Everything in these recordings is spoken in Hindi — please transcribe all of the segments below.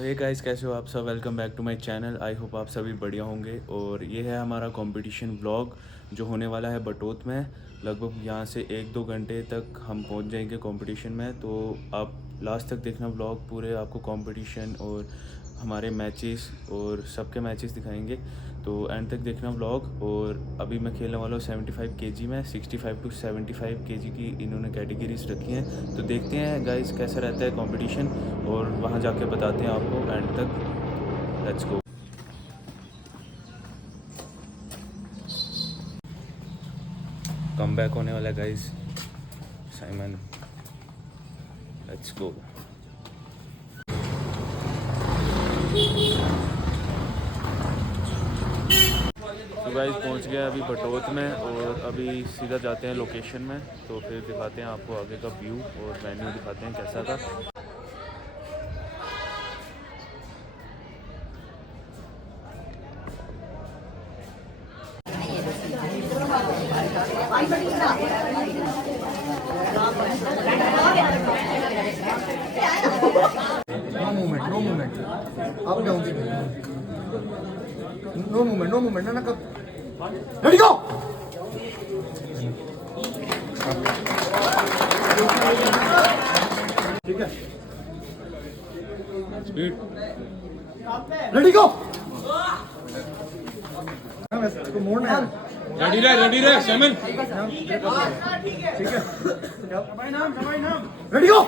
हे गाइस, कैसे हो आप सब। Welcome back to my channel. I hope आप सभी बढ़िया होंगे। और ये है हमारा कंपटीशन व्लॉग जो होने वाला है बटोत में। लगभग यहाँ से 1-2 घंटे तक हम पहुँच जाएंगे कंपटीशन में। तो आप लास्ट तक देखना व्लॉग, पूरे आपको कंपटीशन और हमारे मैचेस और सबके मैचेस दिखाएंगे। तो एंड तक देखना व्लॉग। और अभी मैं खेलने वाला हूँ 75 केजी में। 65 टू 75 केजी की इन्होंने कैटेगरीज रखी हैं। तो देखते हैं गाइस कैसा रहता है कंपटीशन और वहाँ जाके बताते हैं आपको एंड तक। Let's go. कम बैक होने वाला है गाइस साइमन। Let's go. तो गाइस पहुंच गया अभी बटोत में और अभी सीधा जाते हैं लोकेशन में। तो फिर दिखाते हैं आपको आगे का व्यू और मेन्यू दिखाते हैं कैसा था। No movement up down no movement ना कब रेडी गो। ठीक है, स्पीड रेडी गो। इसको मोड़ना है। रेडी रहे साइमन। ठीक है, ready go.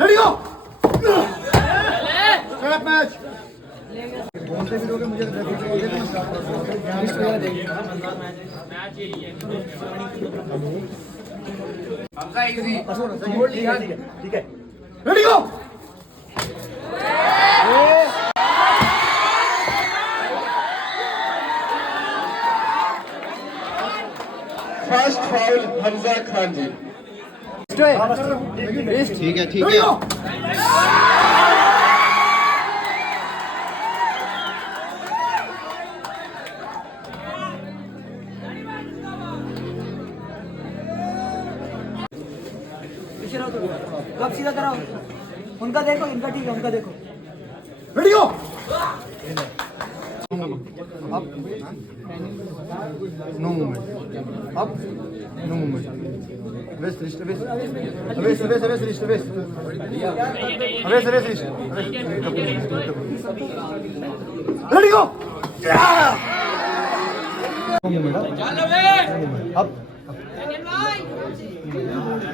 Ready go. Start match. कौन से वीडियो के मुझे ठीक है, ready go. First foul Hamza Khan ji. ठीक है, ठीक है। कब सीधा कराओ। उनका देखो, इनका ठीक है, उनका देखो। Ready go. No movement up, no movement waist wrist waist waist waist waist wrist waist waist waist wrist. Ready go. Up,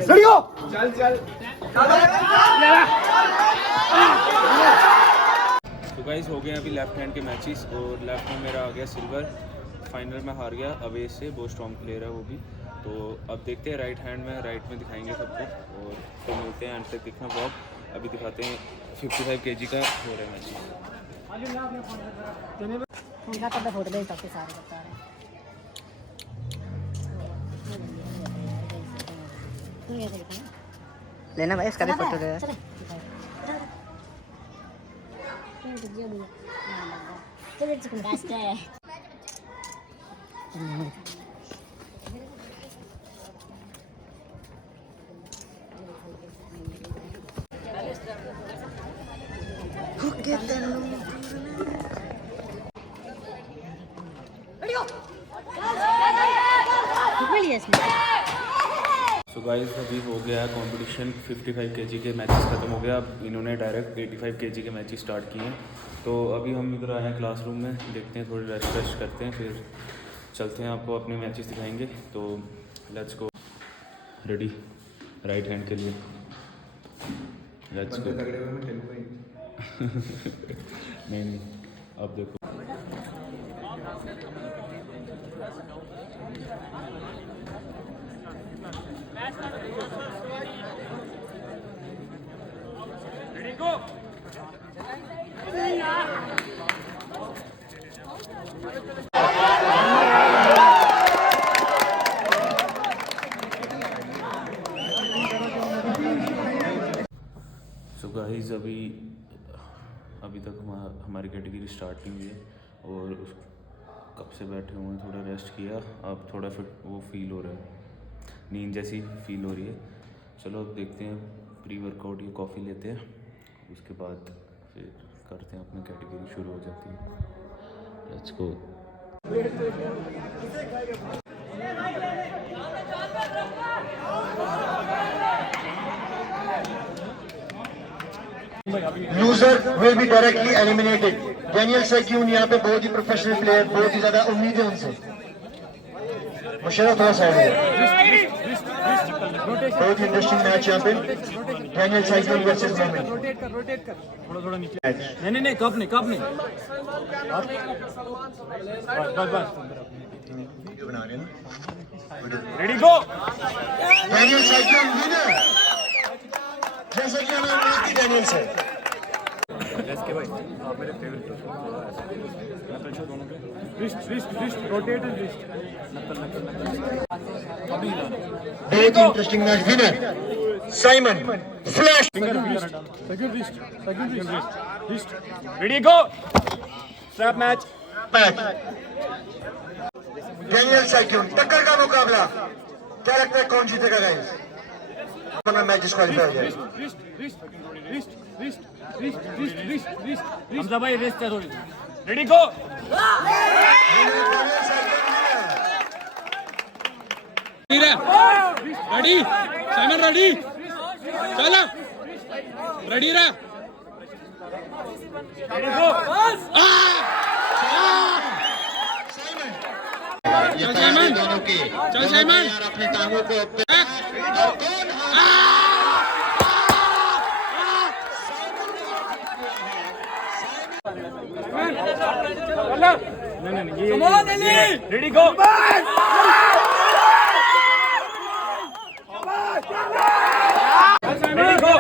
ready go. तो गाइस हो गए अभी लेफ्ट हैंड के मैचेस और लेफ्ट में मेरा आ गया सिल्वर। फाइनल में हार गया अवेश से, बहुत स्ट्रॉन्ग प्लेयर है वो भी। तो अब देखते हैं राइट हैंड में, राइट में दिखाएंगे सबको और तो मिलते हैं एंड तक देखना ब्लॉग। अभी दिखाते हैं 55 केजी का हो रहा है मैच। उनका तो फोटो ले सबके सारे बता रहे हैं। लेना भाई, इसका भी फोटो ले। सो गाइस अभी हो गया कंपटीशन। 55 केजी के मैचेस ख़त्म हो गया। अब इन्होंने डायरेक्ट 85 केजी के मैचेस स्टार्ट किए हैं। तो अभी हम इधर आए हैं क्लासरूम में, देखते हैं थोड़ी रेस्ट करते हैं, फिर चलते हैं आपको अपने मैचेस दिखाएंगे। तो let's go. Ready right hand के लिए, लेट्स गो। नहीं अब देखो। अभी तक हमारी कैटेगरी स्टार्ट नहीं हुई है और कब से बैठे हुए हैं, थोड़ा रेस्ट किया, अब थोड़ा फिट वो फील हो रहा है, नींद जैसी फील हो रही है। चलो अब देखते हैं, प्री वर्कआउट या कॉफ़ी लेते हैं, उसके बाद फिर करते हैं, अपनी कैटेगरी शुरू हो जाती है। Let's go. Loser will be directly eliminated. Daniel सैक्यून यहाँ पे बहुत ही प्रोफेशनल प्लेयर, बहुत ही ज्यादा उम्मीद है उनसे। मुशर्रफ थोड़ा साइड है। बहुत ही इंटरेस्टिंग मैच यहाँ पे, डैनियल सैक्यून वर्सेस मोमिन। थोड़ा नीचे नहीं कप नहीं बस रेडी गो। डैनियल सैक्यून विनर, जैसा कि हमें उम्मीद थी डैनियल से। बहुत ही interesting match. Winner Simon Flash. Ready go. Strap match. Daniel सैक्यून टक्कर का मुकाबला, क्या लगता है कौन जीतेगा गाइस? मैच डिस्क्वालीफाई हो जाएगा। हमजा भाई रेस्ट है थोड़ी। Ready go. Ready Simon, ready चलो, रेडी रहा। रेडी गो। चल साइमन, चल साइमन, अपनी टांगों को रेडी गो। Ready go.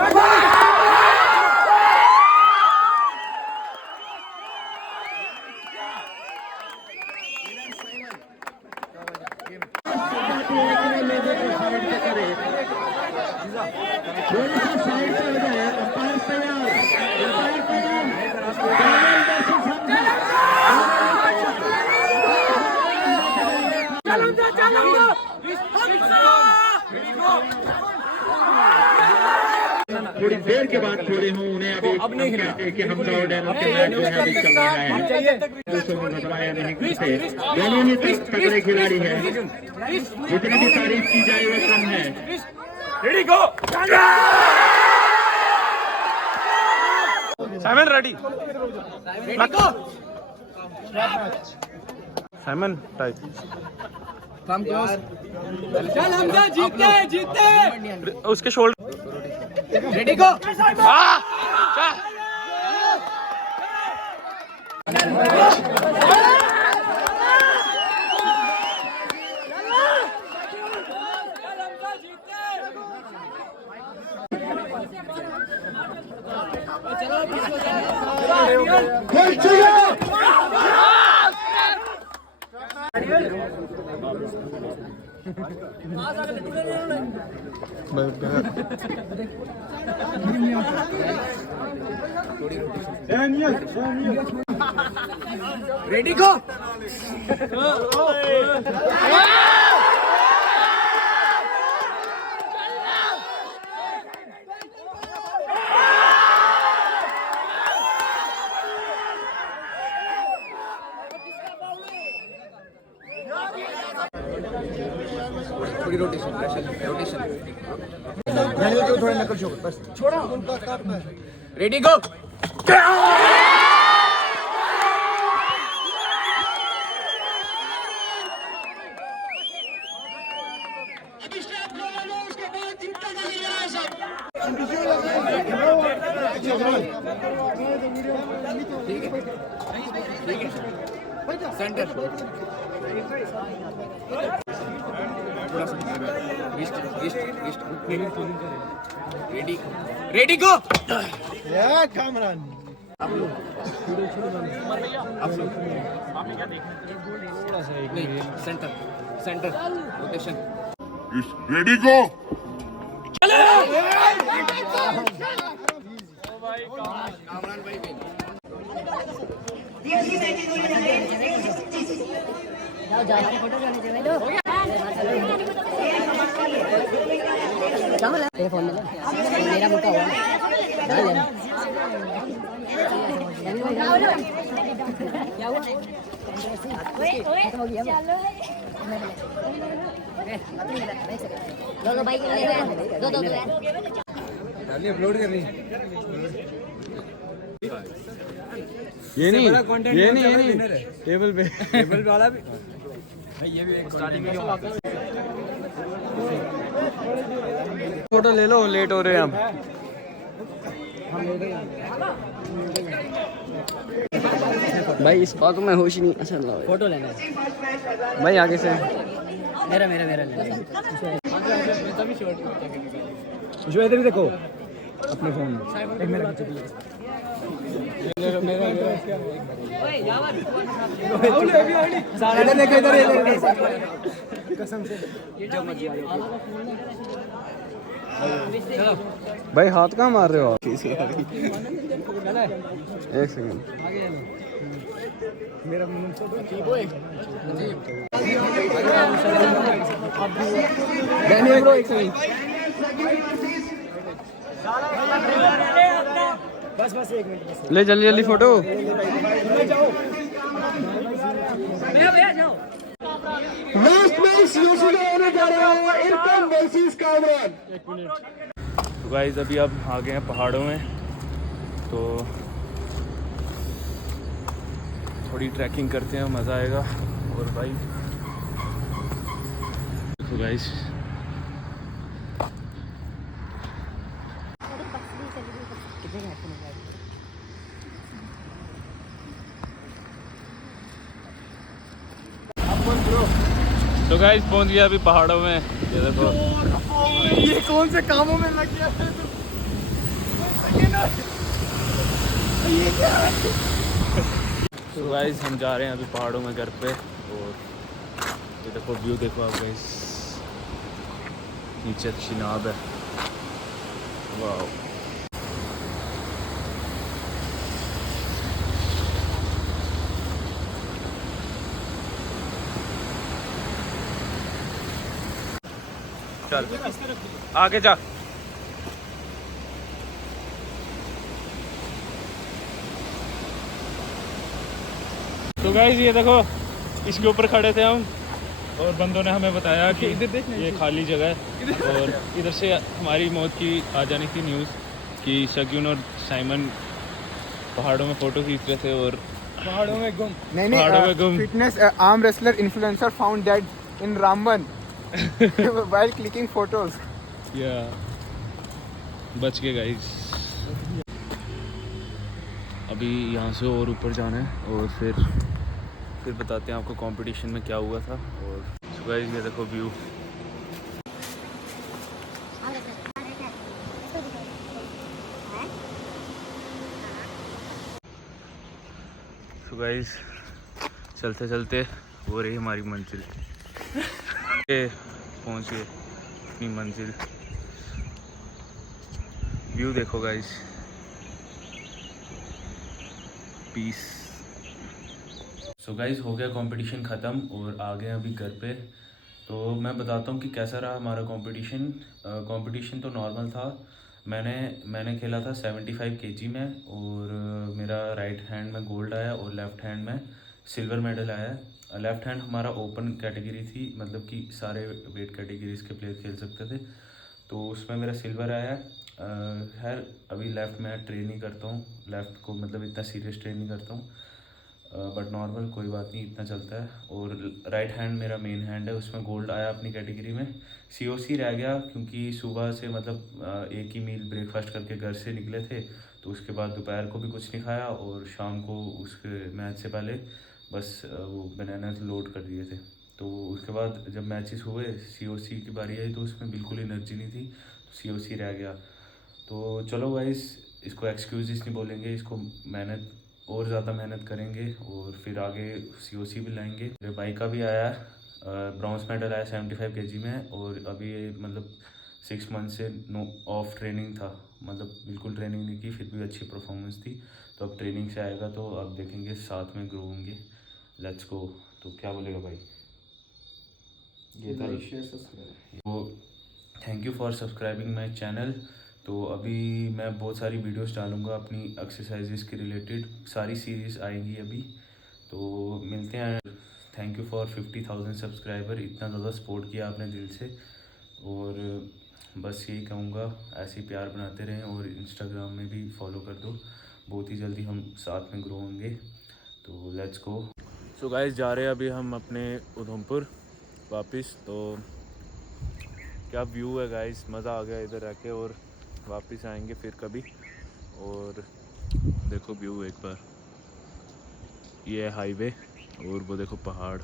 थोड़ी देर के बाद खोले हूँ उन्हें। अभी कहते कि हमजा और डैनियल के मैच जो है अभी चल रहा है, घबराया नहीं करते। दोनों ही तगड़े खिलाड़ी हैं, जितनी भी तारीफ की जाए वो कम है। Ready go. Simon ready. Simon type. चल हमजा जीते। उसके shoulder. Ready go. Ready go. थोड़ी रोटेशन डैनियल को थोड़ा नकल शो बस छोड़ा। Ready go. Centre ready go. या Kamran centre rotation. Ready go. जाओ जाओ फोटो लेने चले लो तेरे फोन में मेरा मुक्का हुआ क्या हुआ चलो भाई दो दो अपलोड कर रही ये नहीं टेबल पे वाला भी ये भी एक स्टार्टिंग में फोटो ले लो, लेट हो रहे हैं हम। भाई इस बात में होश नहीं अच्छा लगा फोटो लेना है भाई आगे से मेरा मेरा मेरा लेना जो इधर भी देखो अपने फोन में एक मेरा खींचो प्लीज सारा देखो इधर कसम से भाई हाथ कहाँ मार रहे हो आप एक सेकंड मेरा ब्रो एक सेकंड बस एक मिनट ले जल्दी जल्दी फोटो तो गाइस अभी अब आ गए हैं पहाड़ों में, तो थोड़ी ट्रैकिंग करते हैं, मज़ा आएगा। और भाई तो गाइस तो गाइस पहुंच गया अभी पहाड़ों में। ये देखो ये कौन से कामों में लग गया है तू? तो गाइस हम जा रहे हैं अभी पहाड़ों में घर पे, और ये देखो व्यू देखो आप गाइस, नीचे चिनाब है, वाह। चल आगे जा। तो गाइस ये देखो इसके ऊपर खड़े थे हम, और बंदों ने हमें बताया कि ये खाली जगह है, और इधर से हमारी मौत की आ जाने की न्यूज़ कि शगुन और साइमन पहाड़ों में फ़ोटो खींच रहे थे और पहाड़ों में गुम पहाड़ों में गुम। Fitness arm wrestler influencer found dead in Ramban while clicking photos. या बच के गाइस। अभी यहाँ से और ऊपर जाना है, और फिर बताते हैं आपको कंपटीशन में क्या हुआ था। और गाइस ये देखो व्यू, तो गाइस चलते चलते हो रही हमारी मंजिल, पहुँच गए अपनी मंजिल। व्यू देखो गाइस, पीस। सो गाइस हो गया कंपटीशन ख़त्म और आ गए अभी घर पे। तो मैं बताता हूँ कि कैसा रहा हमारा कंपटीशन। कंपटीशन तो नॉर्मल था। मैंने खेला था 75 kg में, और मेरा राइट हैंड में गोल्ड आया और लेफ़्ट हैंड में सिल्वर मेडल आया। लेफ़्ट हैंड हमारा ओपन कैटेगरी थी, मतलब कि सारे वेट कैटेगरीज के प्लेयर खेल सकते थे, तो उसमें मेरा सिल्वर आया। खैर अभी लेफ़्ट में ट्रेन नहीं करता हूँ, लेफ़्ट को मतलब इतना सीरियस ट्रेन नहीं करता हूँ, बट नॉर्मल कोई बात नहीं, इतना चलता है। और राइट हैंड मेरा मेन हैंड है, उसमें गोल्ड आया अपनी कैटेगरी में। COC रह गया क्योंकि सुबह से मतलब एक ही मील ब्रेकफास्ट करके घर से निकले थे, तो उसके बाद दोपहर को भी कुछ नहीं खाया, और शाम को उसके मैच से पहले बस वो बनाना लोड कर दिए थे। तो उसके बाद जब मैचेस हुए, COC की बारी आई, तो उसमें बिल्कुल एनर्जी नहीं थी, तो COC रह गया। तो चलो गाइस, इसको एक्सक्यूज़ नहीं बोलेंगे, इसको मेहनत और ज़्यादा मेहनत करेंगे, और फिर आगे COC भी लाएंगे। मेरे भाई का भी आया ब्रॉन्ज मेडल आया 75 kg में, और अभी मतलब 6 मंथ से नो ऑफ ट्रेनिंग था, मतलब बिल्कुल ट्रेनिंग नहीं की, फिर भी अच्छी परफॉर्मेंस थी। तो अब ट्रेनिंग से आएगा तो अब देखेंगे, साथ में ग्रो होंगे। Let's go. तो क्या बोलेगा भाई? ये था वो। Thank you for subscribing my channel. तो अभी मैं बहुत सारी वीडियोस डालूंगा अपनी एक्सरसाइजेस के रिलेटेड, सारी सीरीज़ आएंगी अभी। तो मिलते हैं। थैंक यू फॉर 50,000 सब्सक्राइबर, इतना ज़्यादा सपोर्ट किया आपने दिल से। और बस यही कहूँगा, ऐसे ही प्यार बनाते रहें और इंस्टाग्राम में भी फॉलो कर दो। बहुत ही जल्दी हम साथ में ग्रो होंगे। तो लेट्स गो। सो गाइस, जा रहे हैं अभी हम अपने उधमपुर वापस। तो क्या व्यू है गाइस, मज़ा आ गया इधर रह के, और वापस आएंगे फिर कभी। और देखो व्यू एक बार, ये है हाईवे और वो देखो पहाड़।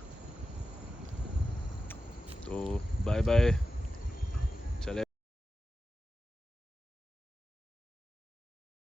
तो बाय बाय।